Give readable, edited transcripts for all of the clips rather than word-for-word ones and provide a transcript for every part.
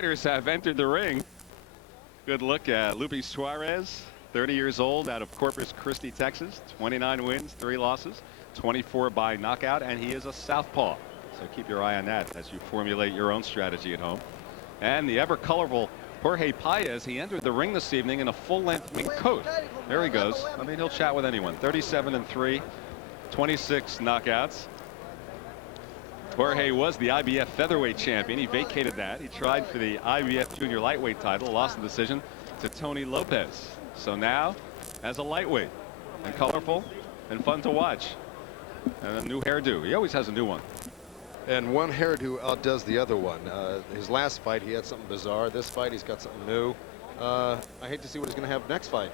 Fighters have entered the ring. Good look at Lupe Suarez, 30 years old, out of Corpus Christi, Texas. 29 wins, 3 losses, 24 by knockout, and he is a southpaw. So keep your eye on that as you formulate your own strategy at home. And the ever colorful Jorge Paez, he entered the ring this evening in a full-length mink coat. There he goes. I mean, he'll chat with anyone. 37-3, 26 knockouts. Jorge was the IBF featherweight champion. He vacated that. He tried for the IBF junior lightweight title, lost the decision to Tony Lopez. So now, as a lightweight, and colorful and fun to watch, and a new hairdo. He always has a new one. And one hairdo outdoes the other one. His last fight, he had something bizarre. This fight, he's got something new. I hate to see what he's going to have next fight.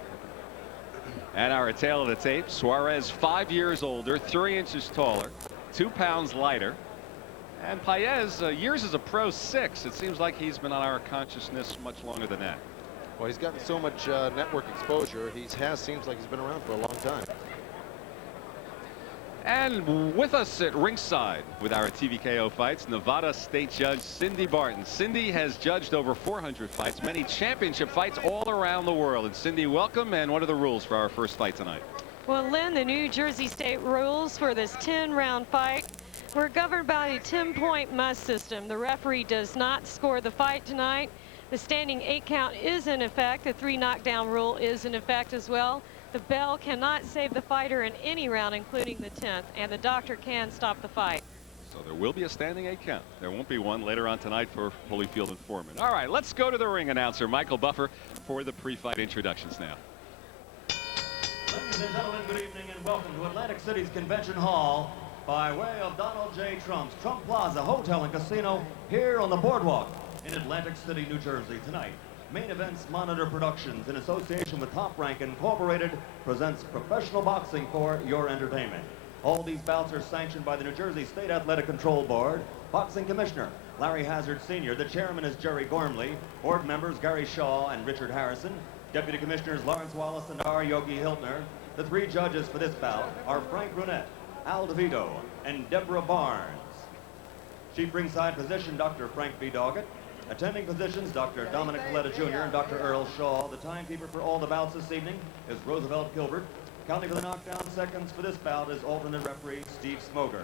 And our tale of the tape: Suarez 5 years older, 3 inches taller, 2 pounds lighter. And Paez, years as a pro, 6. It seems like he's been on our consciousness much longer than that. Well, he's gotten so much network exposure. Seems like he's been around for a long time. And with us at ringside with our TVKO fights, Nevada State Judge Cindy Barton. Cindy has judged over 400 fights, many championship fights all around the world. And Cindy, welcome. And what are the rules for our first fight tonight? Well, Lynn, the New Jersey State rules for this 10-round fight, we're governed by a 10-point must system. The referee does not score the fight tonight. The standing 8 count is in effect. The 3 knockdown rule is in effect as well. The bell cannot save the fighter in any round, including the 10th, and the doctor can stop the fight. So there will be a standing 8 count. There won't be one later on tonight for Holyfield and Foreman. All right, let's go to the ring announcer, Michael Buffer, for the pre-fight introductions now. Ladies and gentlemen, good evening and welcome to Atlantic City's Convention Hall by way of Donald J. Trump's Trump Plaza Hotel and Casino here on the boardwalk in Atlantic City, New Jersey. Tonight, Main Events Monitor Productions, in association with Top Rank Incorporated, presents professional boxing for your entertainment. All these bouts are sanctioned by the New Jersey State Athletic Control Board. Boxing Commissioner Larry Hazard Sr. The chairman is Jerry Gormley. Board members Gary Shaw and Richard Harrison. Deputy Commissioners Lawrence Wallace and R. Yogi Hiltner. The 3 judges for this bout are Frank Brunette, Al DeVito, and Deborah Barnes. Chief ringside physician Dr. Frank B. Doggett. Attending physicians Dr. Dominic Coletta Jr. and Dr. Earl Shaw. The timekeeper for all the bouts this evening is Roosevelt Gilbert. Counting for the knockdown seconds for this bout is alternate referee Steve Smoger.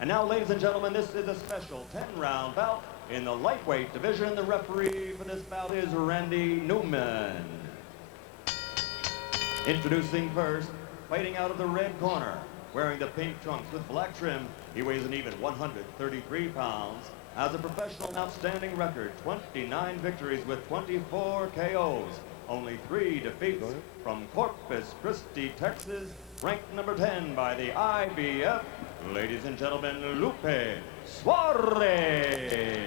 And now, ladies and gentlemen, this is a special 10-round bout in the lightweight division. The referee for this bout is Randy Newman. Introducing first, fighting out of the red corner, wearing the pink trunks with black trim, he weighs an even 133 pounds. Has a professional and outstanding record, 29 victories with 24 KOs, only 3 defeats. From Corpus Christi, Texas, ranked number 10 by the IBF, ladies and gentlemen, Lupe Suarez.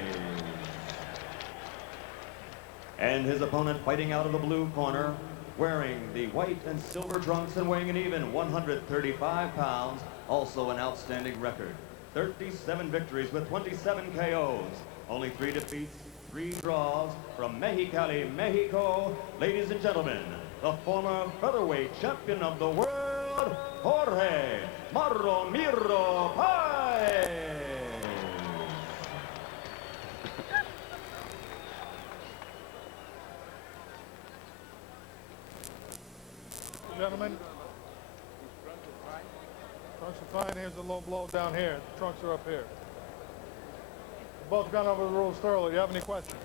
And his opponent fighting out of the blue corner, wearing the white and silver trunks and weighing an even 135 pounds, also an outstanding record. 37 victories with 27 KOs, only 3 defeats, 3 draws, from Mexicali, Mexico, ladies and gentlemen, the former featherweight champion of the world, Jorge Marromiro Paez. Gentlemen, trunks are fine. Here's a low blow down here. The trunks are up here. We've both gone over the rules thoroughly. Do you have any questions?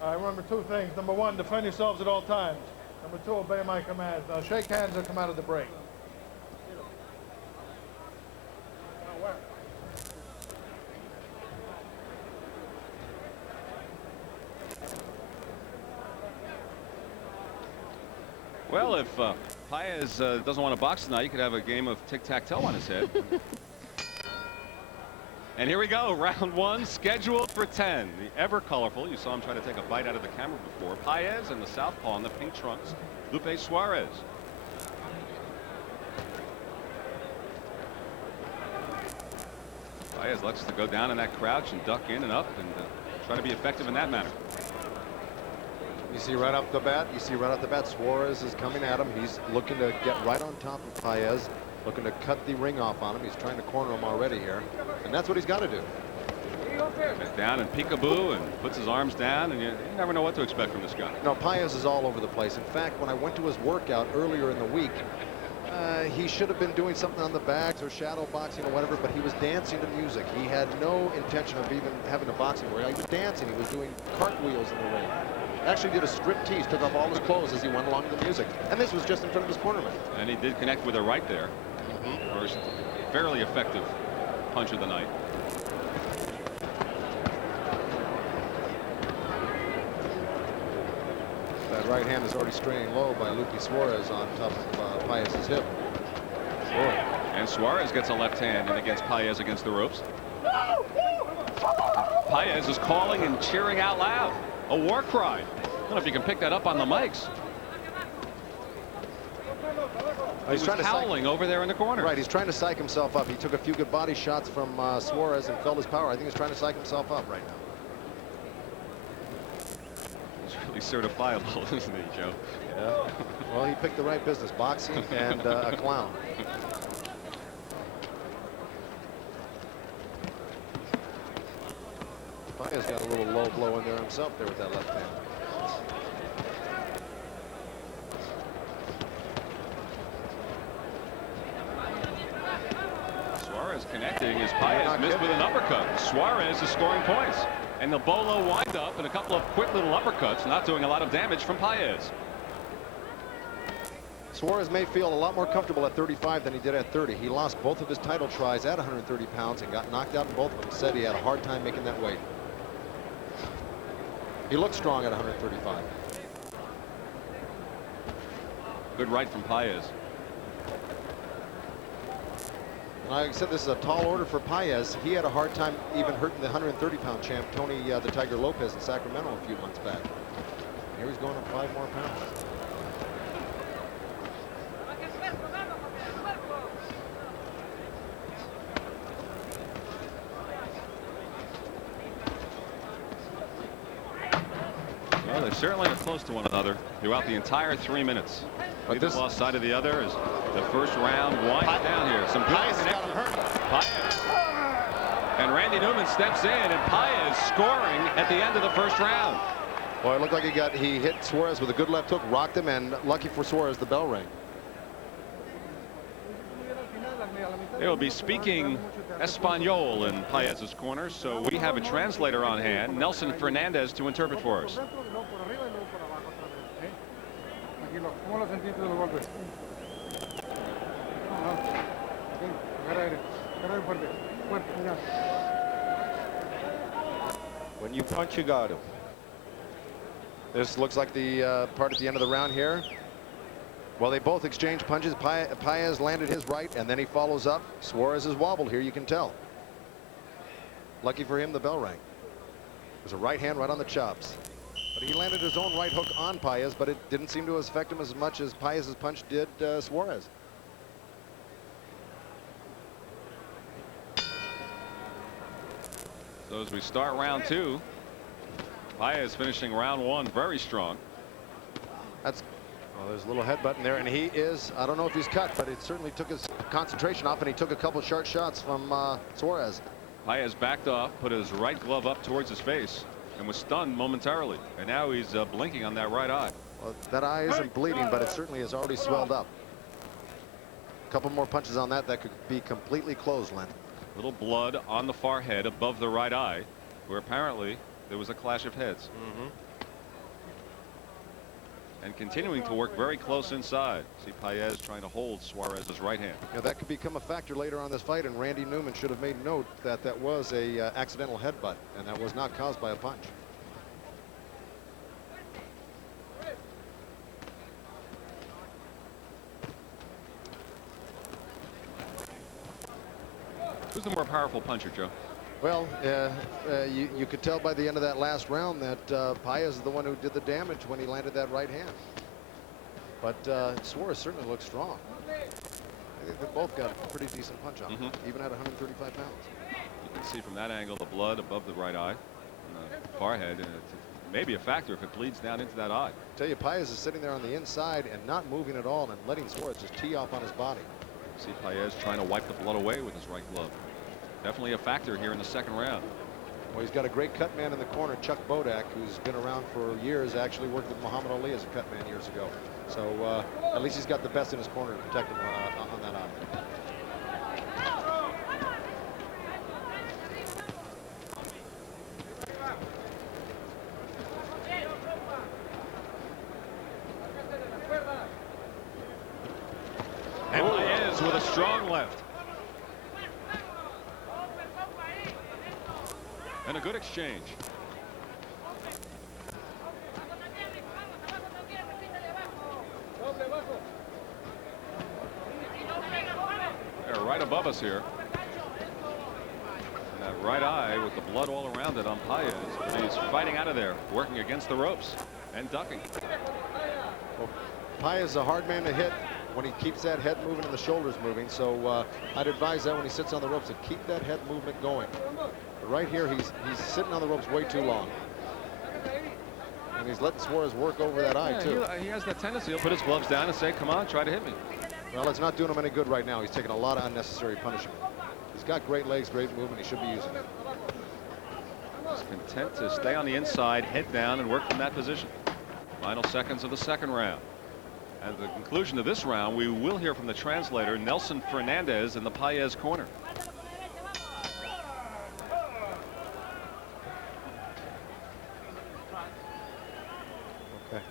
No. Remember 2 things. Number 1, defend yourselves at all times. Number 2, obey my commands. Now shake hands or come out of the break. Well, if Paez doesn't want to box tonight, you could have a game of tic-tac-toe on his head. And here we go, round 1, scheduled for 10. The ever colorful, you saw him trying to take a bite out of the camera before. Paez and the southpaw in the pink trunks, Lupe Suarez. Paez likes to go down in that crouch and duck in and up and try to be effective in that manner. You see right off the bat, Suarez is coming at him. He's looking to get right on top of Paez, looking to cut the ring off on him. He's trying to corner him already here, and that's what he's got to do. Down and peekaboo and puts his arms down, and you never know what to expect from this guy. No, Paez is all over the place. In fact, when I went to his workout earlier in the week, he should have been doing something on the bags or shadow boxing or whatever, but he was dancing to music. He had no intention of even having a boxing workout. He was dancing. He was doing cartwheels in the ring. Actually did a striptease, took off all his clothes as he went along to the music. And this was just in front of his cornerman. And he did connect with her right there. First fairly effective punch of the night. That right hand is already straying low by Lupe Suarez on top of Paez's hip. And Suarez gets a left hand in against Paez against the ropes. Paez is calling and cheering out loud. A war cry. I don't know if you can pick that up on the mics. He's trying to howling over there in the corner. Right, he's trying to psych himself up. He took a few good body shots from Suarez and felt his power. I think he's trying to psych himself up right now. He's really certifiable, isn't he, Joe? Yeah. Well, he picked the right business, boxing and a clown. Paez got a little low blow in there himself there with that left hand. Suarez connecting as Paez missed with an uppercut. Suarez is scoring points. And the bolo wind up and a couple of quick little uppercuts, not doing a lot of damage from Paez. Suarez may feel a lot more comfortable at 35 than he did at 30. He lost both of his title tries at 130 pounds and got knocked out in both of them. He said he had a hard time making that weight. He looked strong at 135. Good right from Paez. Like I said, this is a tall order for Paez. He had a hard time even hurting the 130-pound champ, Tony the Tiger Lopez in Sacramento a few months back. Here he's going up 5 more pounds. Well, they certainly are close to one another throughout the entire 3 minutes. But Neither lost sight of the other as the first round winds down here. Some good Paez. And Randy Newman steps in, and Paez scoring at the end of the first round. Boy, it looked like he hit Suarez with a good left hook, rocked him, and lucky for Suarez, the bell rang. They will be speaking Espanol in Paez's corner, so we have a translator on hand, Nelson Fernandez, to interpret for us. When you punch, you got him. This looks like the part at the end of the round here. Well, they both exchanged punches. Paez landed his right, and then he follows up. Suarez is wobbled here, you can tell. Lucky for him, the bell rang. There's a right hand right on the chops. But he landed his own right hook on Paez, but it didn't seem to affect him as much as Paez's punch did Suarez. So as we start round 2, Paez finishing round 1 very strong. Well, there's a little headbutt in there, and he is, I don't know if he's cut, but it certainly took his concentration off, and he took a couple sharp shots from Suarez. Paez backed off, put his right glove up towards his face, and was stunned momentarily. And now he's blinking on that right eye. Well, that eye isn't bleeding, but it certainly has already swelled up. A couple more punches on that could be completely closed, Len. Little blood on the forehead above the right eye, where apparently there was a clash of heads. And continuing to work very close inside. See Paez trying to hold Suarez's right hand. Yeah, that could become a factor later on this fight, and Randy Newman should have made note that that was a accidental headbutt, and that was not caused by a punch. Who's the more powerful puncher, Joe? Well, you could tell by the end of that last round that Paez is the one who did the damage when he landed that right hand. But Suarez certainly looks strong. I think they both got a pretty decent punch on them, even at 135 pounds. You can see from that angle the blood above the right eye, and the forehead, and it may be a factor if it bleeds down into that eye. I tell you, Paez is sitting there on the inside and not moving at all, and letting Suarez just tee off on his body. See Paez trying to wipe the blood away with his right glove. Definitely a factor here in the second round. Well, he's got a great cut man in the corner, Chuck Bodak, who's been around for years, actually worked with Muhammad Ali as a cut man years ago. So at least he's got the best in his corner to protect him on that eye. And Paez with a strong left. And a good exchange. They're right above us here. And that right eye with the blood all around it on Paez. But he's fighting out of there, working against the ropes and ducking. Well, Paez is a hard man to hit when he keeps that head moving and the shoulders moving. So I'd advise that when he sits on the ropes to keep that head movement going. But right here, he's sitting on the ropes way too long. And he's letting Suarez work over that eye, too. He has that tendency. He'll put his gloves down and say, come on, try to hit me. Well, it's not doing him any good right now. He's taking a lot of unnecessary punishment. He's got great legs, great movement. He should be using it. He's content to stay on the inside, head down, and work from that position. Final seconds of the second round. And at the conclusion of this round, we will hear from the translator, Nelson Fernandez, in the Paez corner. Okay.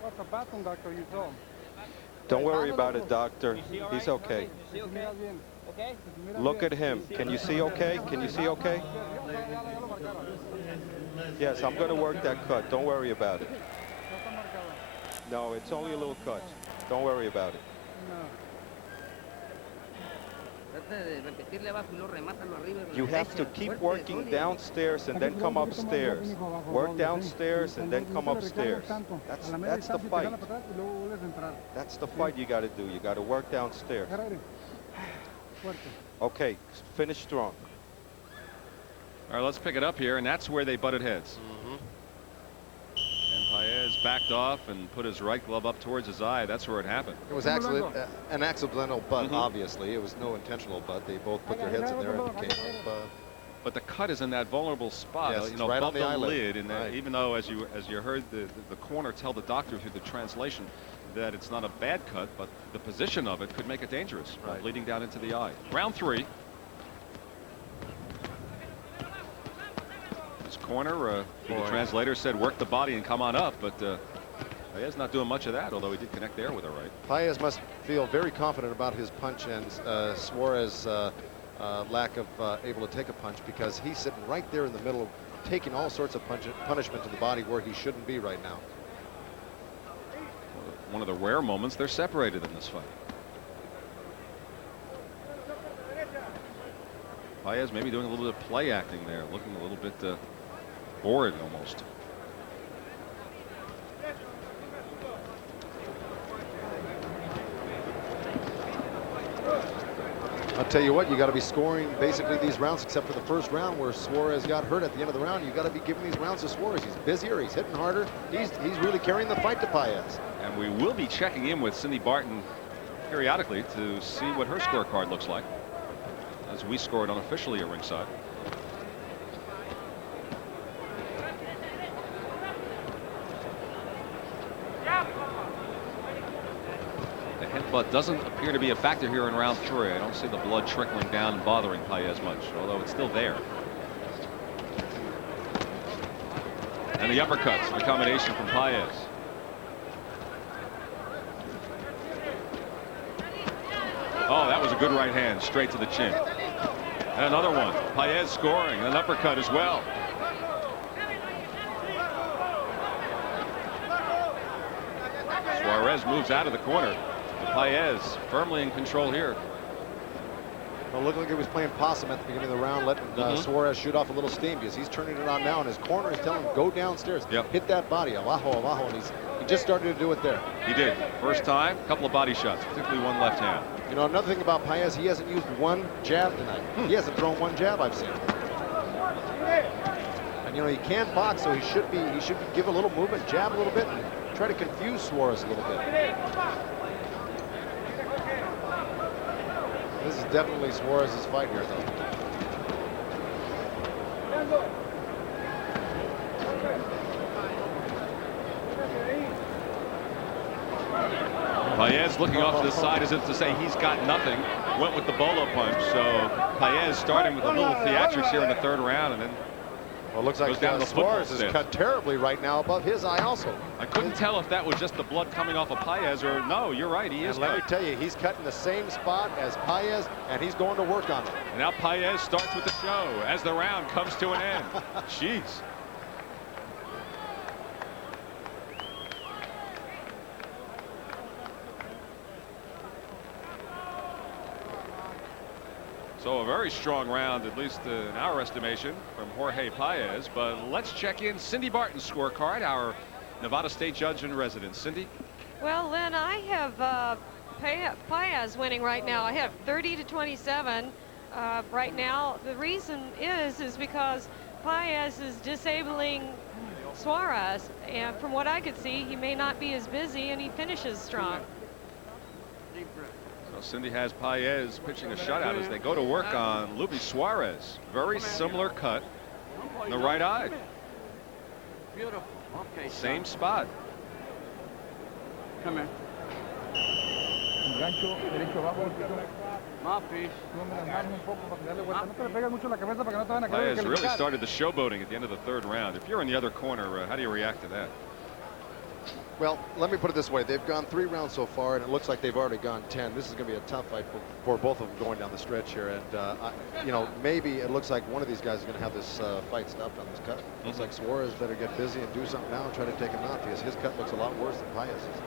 What's the bathroom, doctor, you saw? Don't worry about it, doctor. He's okay. Look at him. Can you see okay? Can you see okay? Yes, I'm going to work that cut. Don't worry about it. No, it's only a little cut. Don't worry about it. You have to keep working downstairs and then come upstairs. Work downstairs and then come upstairs. That's the fight. That's the fight you got to do. You got to work downstairs. Okay, finish strong. All right, let's pick it up here, and that's where they butted heads. And Paez backed off and put his right glove up towards his eye. That's where it happened. It was actually an accidental butt, obviously. It was no intentional butt. They both put their heads in there and it came up. But the cut is in that vulnerable spot, Yes, you know, right above on the eyelid. lid. And Right. even though, as you heard the corner tell the doctor through the translation that it's not a bad cut, but the position of it could make it dangerous, Right. bleeding down into the eye. Round 3. This corner, the translator said work the body and come on up, but Paez not doing much of that, although he did connect there with a right. Paez must feel very confident about his punch and Suarez lack of able to take a punch, because he's sitting right there in the middle, taking all sorts of punishment to the body where he shouldn't be right now. One of the rare moments they're separated in this fight. Paez maybe doing a little bit of play acting there, looking a little bit bored almost. I'll tell you what, you got to be scoring basically these rounds, except for the first round where Suarez got hurt at the end of the round. You got to be giving these rounds to Suarez. He's busier, he's hitting harder. He's really carrying the fight to Paez. And we will be checking in with Cindy Barton periodically to see what her scorecard looks like, as we score it unofficially at ringside. The headbutt doesn't appear to be a factor here in round 3. I don't see the blood trickling down and bothering Paez much, although it's still there. And the uppercuts, the combination from Paez. Oh, that was a good right hand, straight to the chin. And another one. Paez scoring, an uppercut as well. Suarez moves out of the corner. Paez firmly in control here. Well, looked like he was playing possum at the beginning of the round, letting Suarez shoot off a little steam, because he's turning it on now, and his corner is telling him, go downstairs, hit that body, abajo, abajo, and he just started to do it there. He did. First time, a couple of body shots, particularly one left hand. You know, another thing about Paez, he hasn't used one jab tonight. He hasn't thrown one jab I've seen. And you know, he can box, so he should give a little movement, jab a little bit, and try to confuse Suarez a little bit. This is definitely Suarez's fight here, though. Paez looking off to the side as if to say he's got nothing. Went with the bolo punch. So Paez starting with a little theatrics here in the third round, and then well, it looks like goes down to the football Suarez is stance. cut terribly right now above his eye also. I couldn't tell if that was just the blood coming off of Paez or no. You're right. He is. And let me tell you, he's cut in the same spot as Paez, and he's going to work on it. And now Paez starts with the show as the round comes to an end. Jeez. So a very strong round, at least in our estimation, from Jorge Paez. But let's check in Cindy Barton's scorecard, our Nevada State judge in residence. Cindy? Well, Lynn, I have Paez winning right now. I have 30-27 right now. The reason is because Paez is disabling Suarez, and from what I could see, he may not be as busy, and he finishes strong. So Cindy has Paez pitching a shutout as they go to work on Lupe Suarez. Very similar cut in the right eye. Beautiful. Okay. Same spot. Come here. Gancho derecho abajo. Mouthpiece. Paez really started the showboating at the end of the third round. If you're in the other corner, how do you react to that? Well, let me put it this way. They've gone 3 rounds so far, and it looks like they've already gone 10. This is going to be a tough fight for both of them going down the stretch here. And, you know, maybe it looks like one of these guys is going to have this fight stopped on this cut. Looks like Suarez better get busy and do something now and try to take him out, because his cut looks a lot worse than Paez's.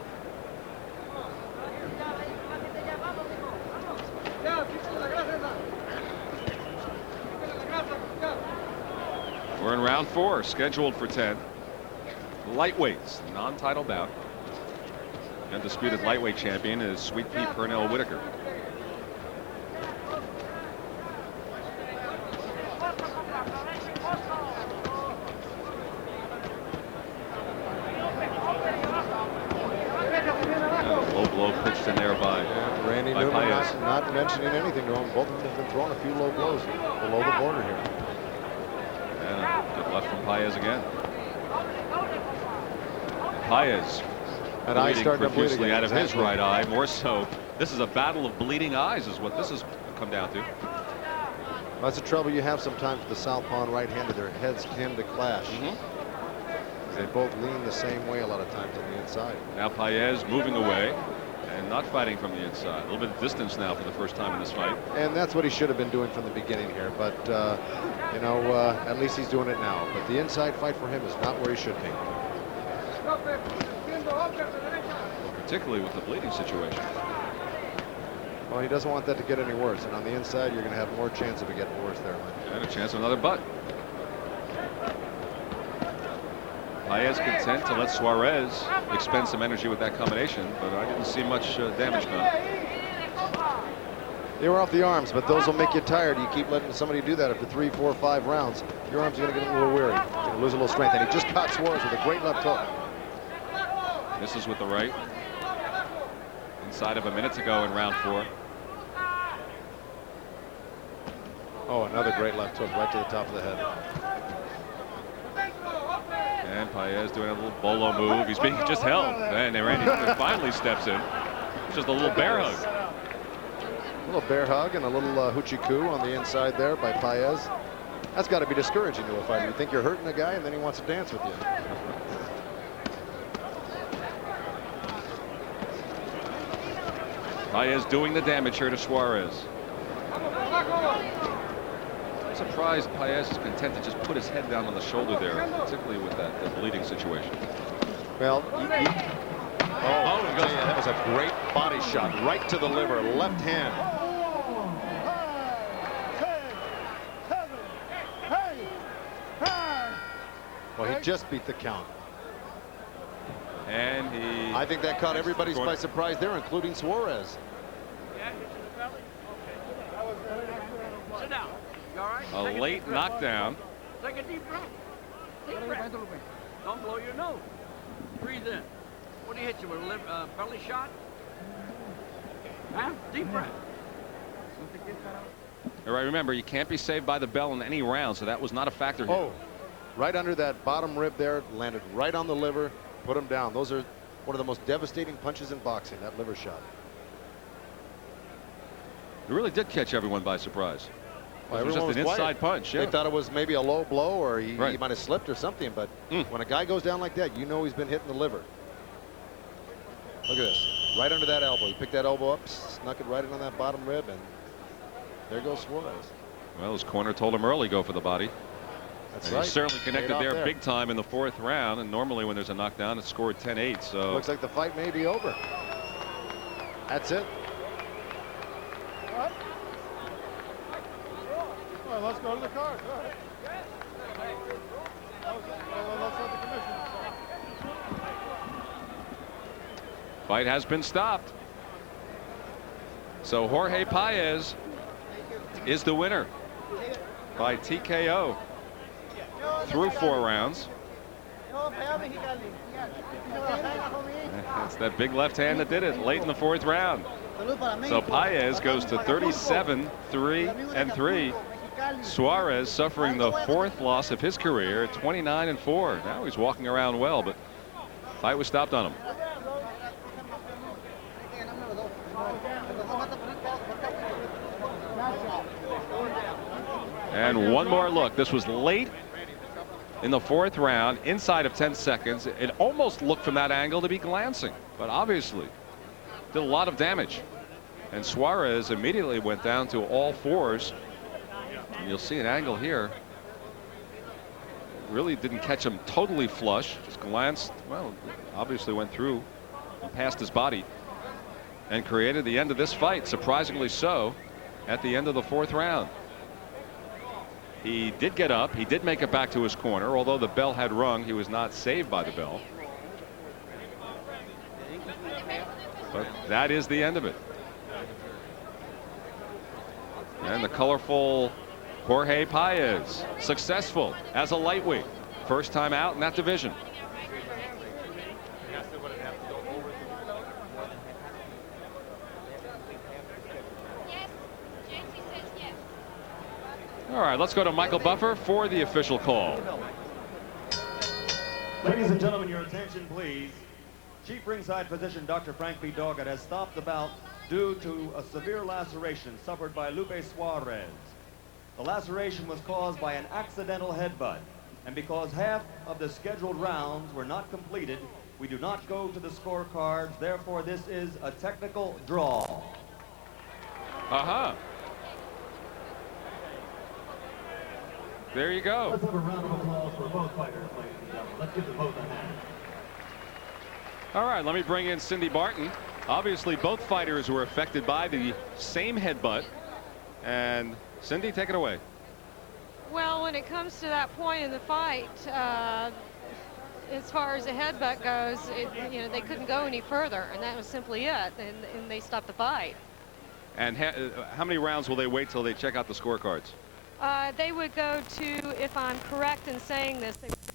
We're in round 4, scheduled for 10. Lightweights, non-title bout. Undisputed lightweight champion is Sweet Pea Pernell Whitaker. Low blow pitched in there by Randy Newman Paez. not mentioning anything to him. Both of them have been throwing a few low blows below the border here. And a good left from Paez again. Paez That eye bleeding starting to bleed profusely again. out of his Exactly. right eye. More so, this is a battle of bleeding eyes is what this has come down to. That's the trouble you have sometimes with the southpaw and right-hander. Their heads tend to clash. They both lean the same way a lot of times on the inside. Now Paez moving away and not fighting from the inside. A little bit of distance now for the first time in this fight. And that's what he should have been doing from the beginning here. But, you know, at least he's doing it now. But the inside fight for him is not where he should be. Particularly with the bleeding situation. Well, he doesn't want that to get any worse. And on the inside, you're going to have more chance of it getting worse there, Lynn. And a chance of another butt. Paez content to let Suarez expend some energy with that combination, but I didn't see much damage done. They were off the arms, but those will make you tired. You keep letting somebody do that after 3, 4, 5 rounds. Your arms are going to get a little weary. You're going to lose a little strength. And he just caught Suarez with a great left hook. Misses with the right. Inside of a minute to go in round 4. Oh, another great left hook right to the top of the head. And Paez doing a little bolo move. He's being just held. And Randy finally steps in. Just a little bear hug. A little bear hug and a little hoochie coo on the inside there by Paez. That's got to be discouraging to a fighter. You think you're hurting a guy and then he wants to dance with you. Paez doing the damage here to Suarez. I'm surprised Paez is content to just put his head down on the shoulder there, particularly with that bleeding situation. Well, that was a great body shot right to the liver, left hand. Well, he just beat the count. And he... I think that caught everybody by surprise there, including Suarez. Sit down. You all right? A late knockdown. Take a deep breath. Deep breath. Don't blow your nose. Breathe in. What do you hit you with? A belly shot? Huh? Deep breath. All right, remember, you can't be saved by the bell in any round, so that was not a factor here. Oh, right under that bottom rib there, landed right on the liver, put him down. Those are One of the most devastating punches in boxing, that liver shot. It really did catch everyone by surprise. Well, It was just everyone an was quiet. inside punch. Yeah. They thought it was maybe a low blow, or he Right. might have slipped or something. But when a guy goes down like that, you know he's been hitting the liver. Look at this, right under that elbow. He picked that elbow up, snuck it right in on that bottom rib, and there goes Suarez. Well, his corner told him early, go for the body. That's And right. he certainly connected Paid off there big time in the 4th round. And normally when there's a knockdown, it's scored 10-8. So Looks like the fight may be over. That's it. All right, let's go to the cards. All right. Let's let the commission decide. fight has been stopped. So Jorge Paez is the winner by TKO through 4 rounds. That's that big left hand that did it late in the 4th round. So Paez goes to 37-3-3. Suarez suffering the 4th loss of his career, 29-4. Now he's walking around well, but fight was stopped on him. And one more look. This was late in the 4th round, inside of 10 seconds. It almost looked from that angle to be glancing, but obviously did a lot of damage. And Suarez immediately went down to all 4s. And you'll see an angle here. Really didn't catch him totally flush. Just glanced. Well, obviously went through and past his body and created the end of this fight. Surprisingly so, at the end of the 4th round. He did get up. He did make it back to his corner. Although the bell had rung, he was not saved by the bell. But that is the end of it. And the colorful Jorge Paez, successful as a lightweight. First time out in that division. All right, let's go to Michael Buffer for the official call. Ladies and gentlemen, your attention, please. Chief ringside physician Dr. Frank B. Doggett has stopped the bout due to a severe laceration suffered by Lupe Suarez. The laceration was caused by an accidental headbutt, and because half of the scheduled rounds were not completed, we do not go to the scorecards. Therefore, this is a technical draw. There you go. Let's have a round of applause for both fighters, ladies and gentlemen. Let's give them both a hand. All right, let me bring in Cindy Barton. Obviously, both fighters were affected by the same headbutt. And Cindy, take it away. Well, when it comes to that point in the fight, as far as the headbutt goes, you know, they couldn't go any further, and that was simply it. And they stopped the fight. And how many rounds will they wait till they check out the scorecards? They would go to, if I'm correct in saying this, they would